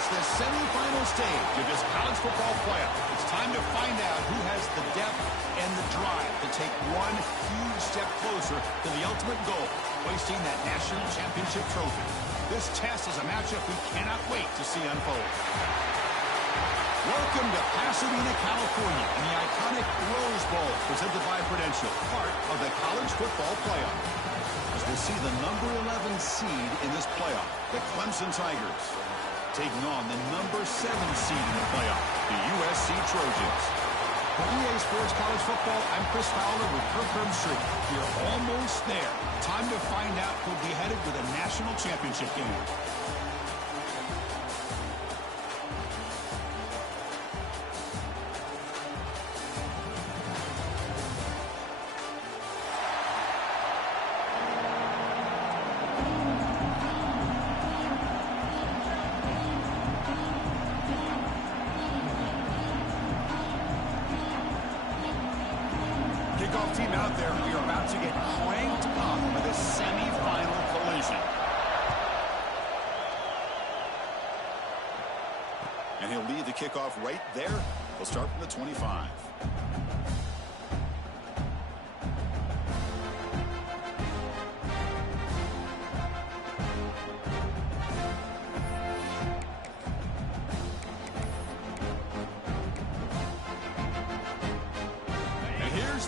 reach the semifinal stage of this college football playoff. It's time to find out who has the depth and the drive to take one huge step closer to the ultimate goal, hoisting that national championship trophy. This test is a matchup we cannot wait to see unfold. Welcome to Pasadena, California, in the iconic Rose Bowl, presented by Prudential, part of the college football playoff. As we'll see the number 11 seed in this playoff, the Clemson Tigers, taking on the number 7 seed in the playoff, the USC Trojans. For EA Sports College Football, I'm Chris Fowler with Kirk Herbstreit. We're almost there. Time to find out who'll be headed to the national championship game. Kickoff team out there. We are about to get cranked up for the semifinal collision. And he'll lead the kickoff right there. He'll start from the 25.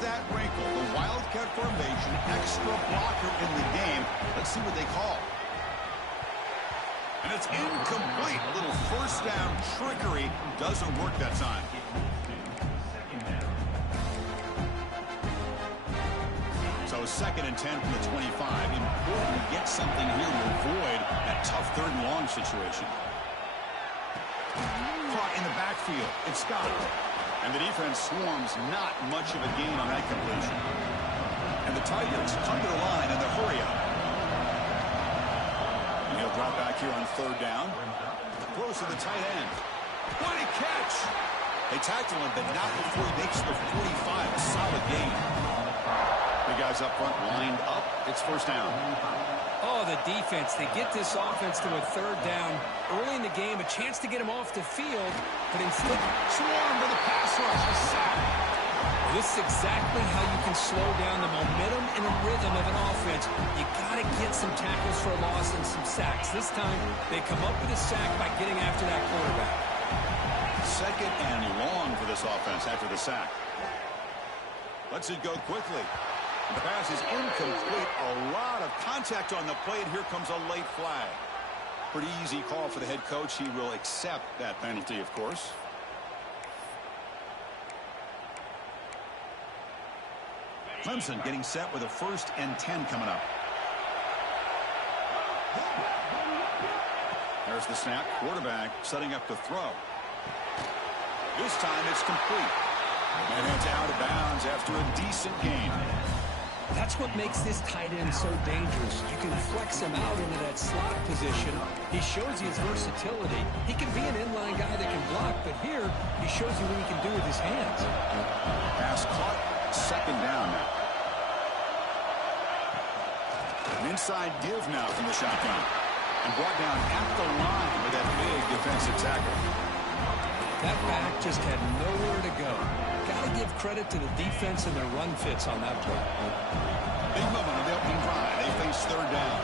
That wrinkle, the Wildcat formation, extra blocker in the game. Let's see what they call. And it's incomplete. A little first down trickery doesn't work that time. So 2nd and 10 from the 25. Important to get something here to avoid that tough 3rd and long situation. Caught in the backfield. It's Scott. And the defense swarms, not much of a gain on that completion. And the Tigers come to the line in the hurry-up. And he'll drop back here on 3rd down. Throws to the tight end. What a catch! They tackle him, but not before he makes the 45. A solid gain. The guys up front lined up. It's 1st down. Oh, the defense. They get this offense to a 3rd down. Early in the game, a chance to get him off the field, but instead swarm to the pass rush. A sack. This is exactly how you can slow down the momentum and the rhythm of an offense. You got to get some tackles for a loss and some sacks. This time, they come up with a sack by getting after that quarterback. 2nd and long for this offense after the sack. Lets it go quickly. The pass is incomplete. A lot of contact on the play, and here comes a late flag. Pretty easy call for the head coach. He will accept that penalty, of course. Clemson getting set with a 1st and 10 coming up. There's the snap. Quarterback setting up to throw. This time it's complete. And it's out of bounds after a decent gain. That's what makes this tight end so dangerous. You can flex him out into that slot position. He shows you his versatility. He can be an inline guy that can block, but here he shows you what he can do with his hands. Pass caught. 2nd down now. An inside give now from the shotgun. And brought down at the line with that big defensive tackle. That back just had nowhere to go. Got to give credit to the defense and their run fits on that play. Big moment on the opening drive. They face 3rd down.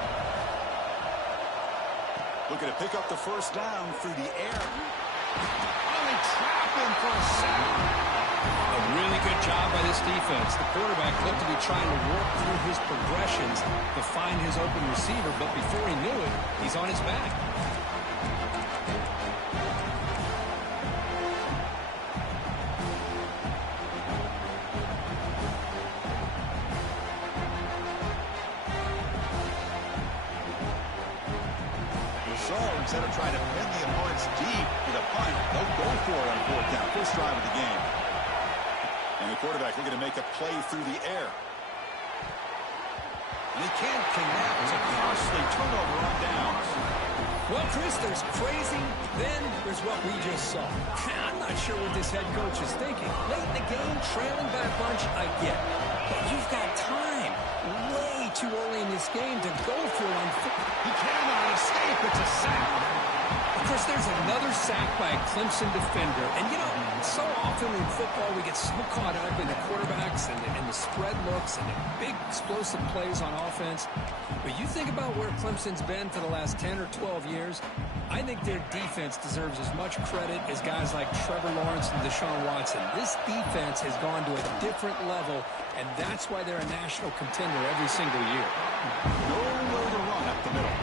Looking to pick up the 1st down through the air. Oh, they trap him for a sack. A really good job by this defense. The quarterback looked to be trying to work through his progressions to find his open receiver, but before he knew it, he's on his back. Instead of trying to pin the opponents deep with a punt, they'll go for it on 4th down. First drive of the game. And the quarterback looking to make a play through the air. And he can't connect. It's a costly turnover on downs. Well, Chris, there's crazy, then there's what we just saw. I'm not sure what this head coach is thinking. Late in the game, trailing by a bunch, I get. But you've got time. Way too early in this game to go for it on foot. He cannot escape. It's a sack. Chris, there's another sack by a Clemson defender. And, you know, so often in football we get so caught up in the quarterbacks and the spread looks and the big explosive plays on offense. But you think about where Clemson's been for the last 10 or 12 years, I think their defense deserves as much credit as guys like Trevor Lawrence and Deshaun Watson. This defense has gone to a different level, and that's why they're a national contender every single year. Nowhere to run up the middle.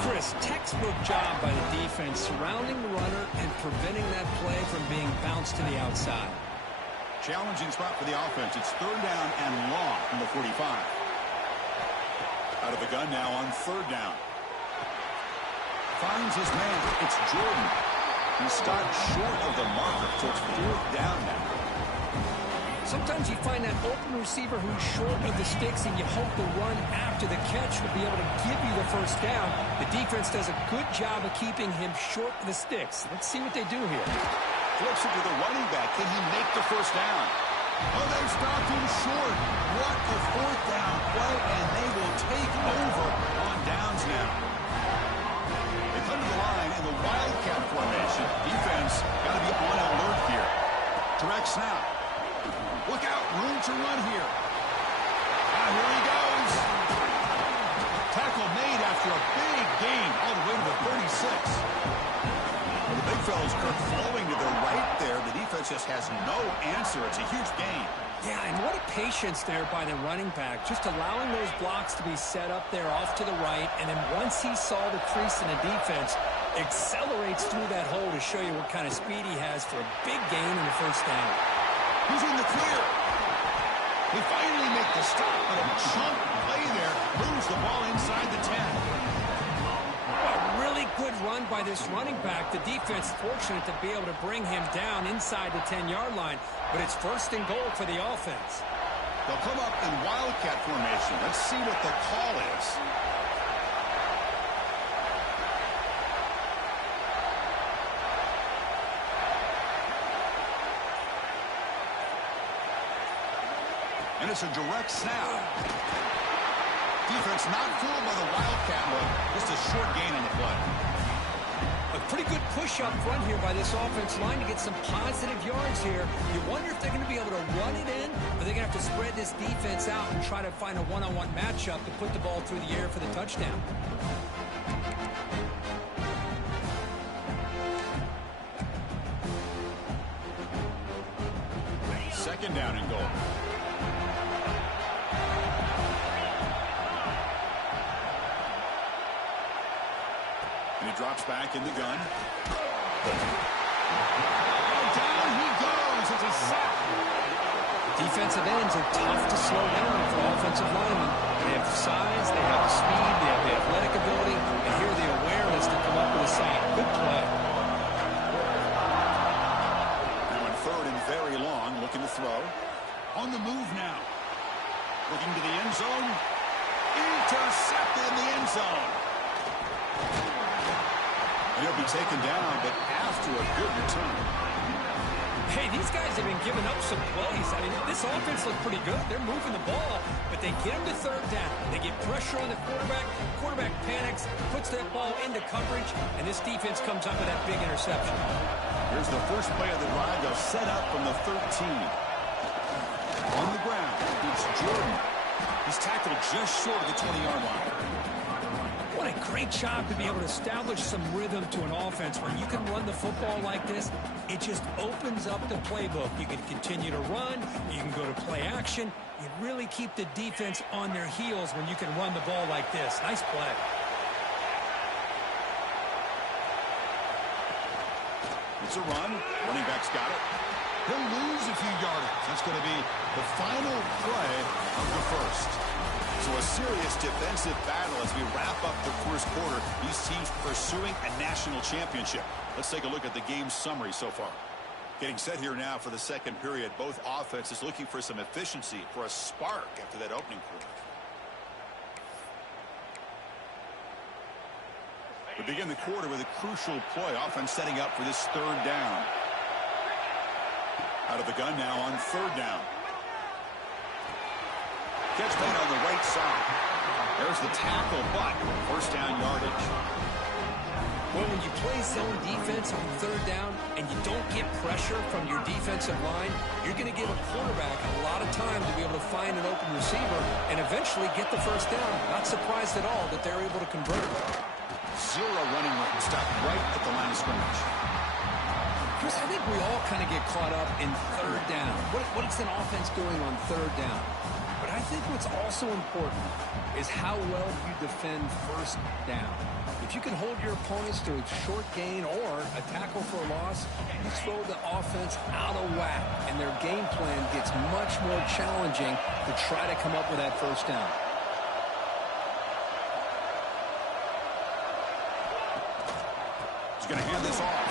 Chris, textbook job by the defense surrounding the runner and preventing that play from being bounced to the outside. Challenging spot for the offense. It's 3rd down and long from the 45. Out of the gun now on 3rd down. Finds his man. It's Jordan. He stopped short of the marker, so it's 4th down now. Sometimes you find that open receiver who's short of the sticks, and you hope the run after the catch will be able to give you the 1st down. The defense does a good job of keeping him short of the sticks. Let's see what they do here. Flips it to the running back. Can he make the 1st down? Oh, they stopped him short. What a 4th down play, and they will take over on downs now. They come to the line in the wildcat formation. Defense got to be on alert here. Direct snap. Look out, room to run here. Here he goes. Tackle made after a big gain all the way to the 36. Well, the big fellows are flowing to the right there. The defense just has no answer. It's a huge gain. Yeah, and what a patience there by the running back, just allowing those blocks to be set up there off to the right, and then once he saw the crease in the defense, accelerates through that hole to show you what kind of speed he has for a big gain in the 1st down. He's in the clear. They finally make the stop, but a chunk play there moves the ball inside the 10. A really good run by this running back. The defense fortunate to be able to bring him down inside the 10-yard line, but it's 1st and goal for the offense. They'll come up in wildcat formation. Let's see what the call is. And it's a direct snap. Defense not fooled by the wildcat look. Just a short gain on the play. A pretty good push up front here by this offense line to get some positive yards here. You wonder if they're going to be able to run it in, or they're going to have to spread this defense out and try to find a one-on-one matchup to put the ball through the air for the touchdown. 2nd down and goal. And he drops back in the gun. Down he goes. It's a sack. Defensive ends are tough to slow down for offensive linemen. They have the size, they have the speed, they have the athletic ability, and here the awareness to come up with a sack. Good play. Now in 3rd and very long, looking to throw. On the move now. Looking to the end zone. Intercepted in the end zone. And he'll be taken down, but after a good return. Hey, these guys have been giving up some plays. I mean, this offense looked pretty good. They're moving the ball, but they get them to 3rd down. They get pressure on the quarterback. Quarterback panics, puts that ball into coverage, and this defense comes up with that big interception. Here's the first play of the drive. They'll set up from the 13. On the ground, it's Jordan. He's tackled just short of the 20-yard line. What a great job to be able to establish some rhythm to an offense where you can run the football like this. It just opens up the playbook. You can continue to run. You can go to play action. You really keep the defense on their heels when you can run the ball like this. Nice play. It's a run. Running back's got it. He'll lose a few yardage. That's going to be the final play of the 1st. So a serious defensive battle as we wrap up the 1st quarter. These teams pursuing a national championship. Let's take a look at the game summary so far. Getting set here now for the 2nd period. Both offenses looking for some efficiency, for a spark after that opening quarter. We begin the quarter with a crucial play. Offense setting up for this 3rd down. Out of the gun now on 3rd down. Catch made on the right side. There's the tackle, but 1st down yardage. Well, when you play zone defense on third down and you don't get pressure from your defensive line, you're going to give a quarterback a lot of time to be able to find an open receiver and eventually get the first down. Not surprised at all that they're able to convert. Zero running room. Stop right at the line of scrimmage. Chris, I think we all kind of get caught up in third down. What is an offense doing on third down? But I think what's also important is how well you defend first down. If you can hold your opponents to a short gain or a tackle for a loss, you throw the offense out of whack, and their game plan gets much more challenging to try to come up with that first down. He's going to hand this off.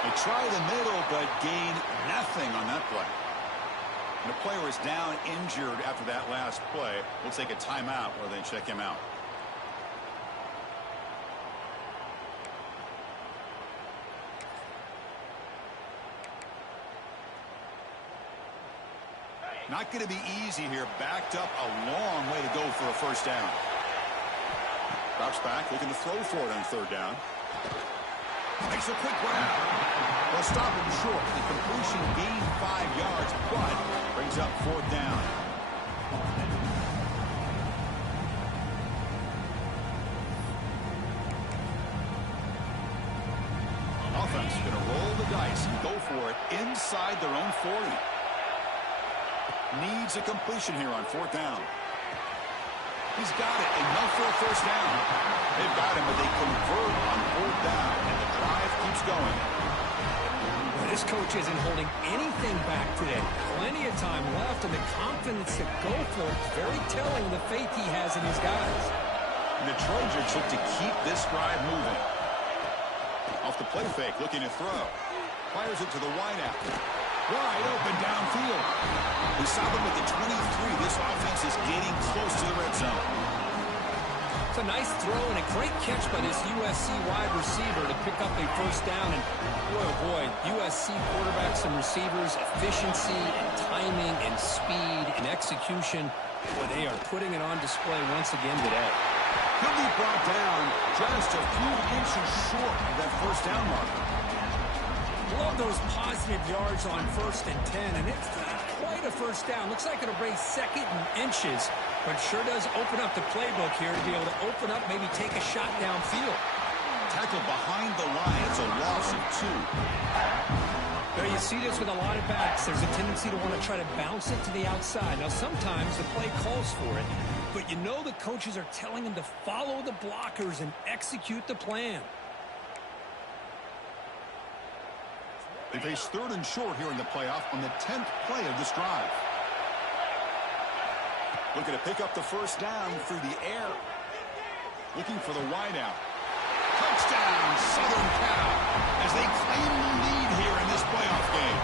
They try the middle, but gain nothing on that play. And the player is down injured after that last play. We'll take a timeout or they check him out. Not going to be easy here. Backed up a long way to go for a first down. Drops back, looking to throw for it on third down. Makes a quick grab. They'll stop him short. The completion gained 5 yards, but brings up fourth down. Offense going to roll the dice and go for it inside their own 40. Needs a completion here on fourth down. He's got it, enough for a first down. They've got him, but they convert on fourth down, and the drive keeps going. This coach isn't holding anything back today. Plenty of time left, and the confidence to go for it is very telling the faith he has in his guys. And the Trojans look to keep this drive moving. Off the play fake, looking to throw. Fires it to the wideout. Wide open downfield. We saw them at the 23. This offense is getting close to the red zone. It's a nice throw and a great catch by this USC wide receiver to pick up a first down. And boy, oh boy, USC quarterbacks and receivers, efficiency and timing and speed and execution. Boy, they are putting it on display once again today. He'll be brought down just a few inches short of that first down mark. Love those positive yards on 1st and 10, and it's quite a first down. Looks like it'll bring second and inches, but sure does open up the playbook here to be able to open up, maybe take a shot downfield. Tackled behind the line. It's a loss of 2. Now, you see this with a lot of backs. There's a tendency to want to try to bounce it to the outside. Now, sometimes the play calls for it, but you know the coaches are telling them to follow the blockers and execute the plan. They face third and short here in the playoff on the 10th play of this drive. Looking to pick up the first down through the air. Looking for the wideout. Touchdown, Southern Cal, as they claim the lead here in this playoff game.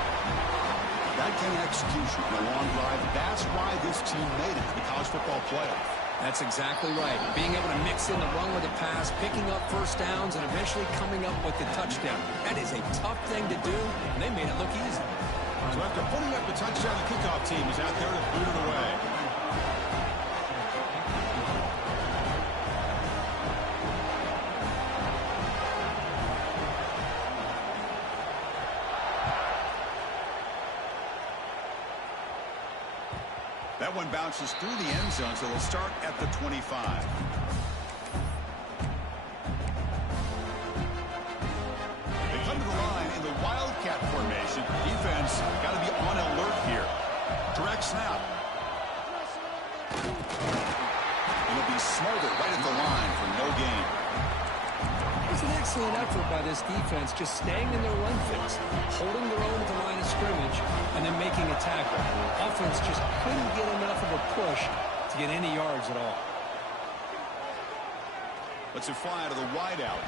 That kind of execution in a long drive, that's why this team made it to the college football playoff. That's exactly right. Being able to mix in the run with the pass, picking up first downs, and eventually coming up with the touchdown. That is a tough thing to do, and they made it look easy. So after putting up the touchdown, the kickoff team is out there to boot it away. That one bounces through the end zone, so they'll start at the 25. They come to the line in the Wildcat formation. Defense got to be on alert here. Direct snap. It'll be smothered right at the line for no gain. It's an excellent effort by this defense, just staying in their run fix, holding their own at the line of scrimmage, and then making a tackle. Offense just couldn't get enough of a push to get any yards at all. Lets it fly to the wideout.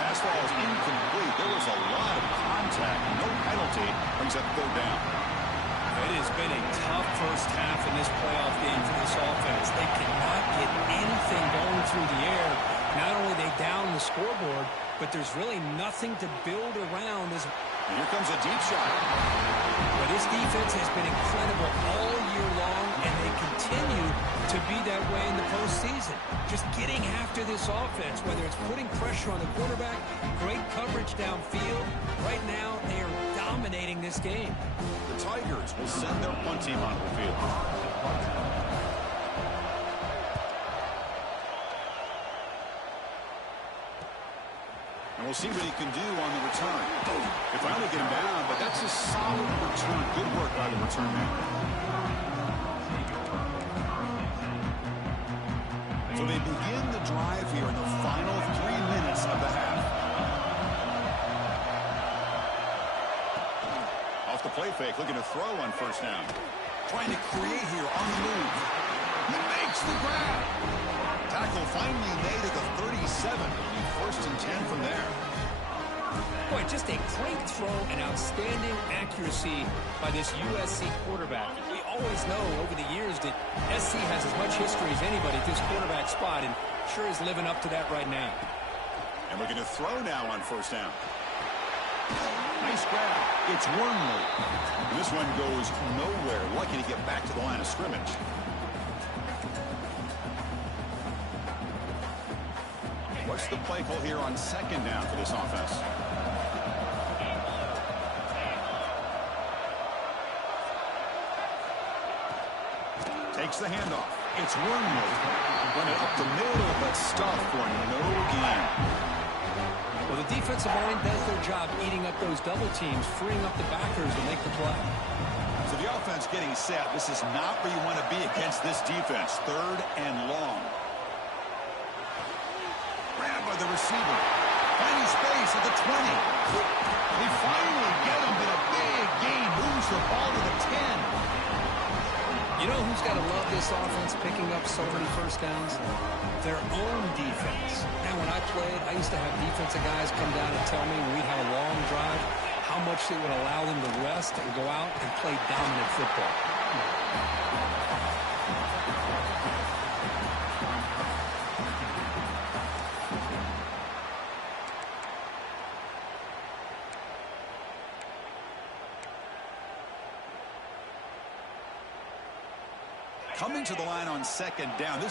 Pass ball is incomplete. There was a lot of contact. No penalty. Brings up third down. It has been a tough first half in this playoff game for this offense. They cannot get anything going through the air. Not only are they down the scoreboard, but there's really nothing to build around. Here comes a deep shot. But this defense has been incredible all year long, and they continue to be that way in the postseason. Just getting after this offense, whether it's putting pressure on the quarterback, great coverage downfield. Right now, they are dominating this game. The Tigers will send their punt team onto the field. And we'll see what he can do on the return. They finally get him down, but that's a solid return. Good work by the return man. So they begin the drive here in the final 3 minutes of the half. Off the play fake, looking to throw on first down. Trying to create here on the move. He makes the grab. Tackle finally made at the 37. It'll be 1st and 10 from there. Boy, just a great throw and outstanding accuracy by this USC quarterback. We always know over the years that SC has as much history as anybody at this quarterback spot, and sure is living up to that right now. And we're going to throw now on first down. Nice grab. It's Wormley. And this one goes nowhere. Lucky to get back to the line of scrimmage. What's the play call here on 2nd down for this offense? Takes the handoff. It's Wormley. Run it up the middle, but stuffed for no gain. Well, the defensive line does their job eating up those double teams, freeing up the backers to make the play. So the offense getting set. This is not where you want to be against this defense. 3rd and long. Grabbed by the receiver. Finding space at the 20. They finally get him, but a big gain moves the ball to the 10. You know who's got to love this offense picking up so many first downs? Their own defense. Now, when I played, I used to have defensive guys come down and tell me when we had a long drive how much it would allow them to rest and go out and play dominant football. Coming to the line on 2nd down. This is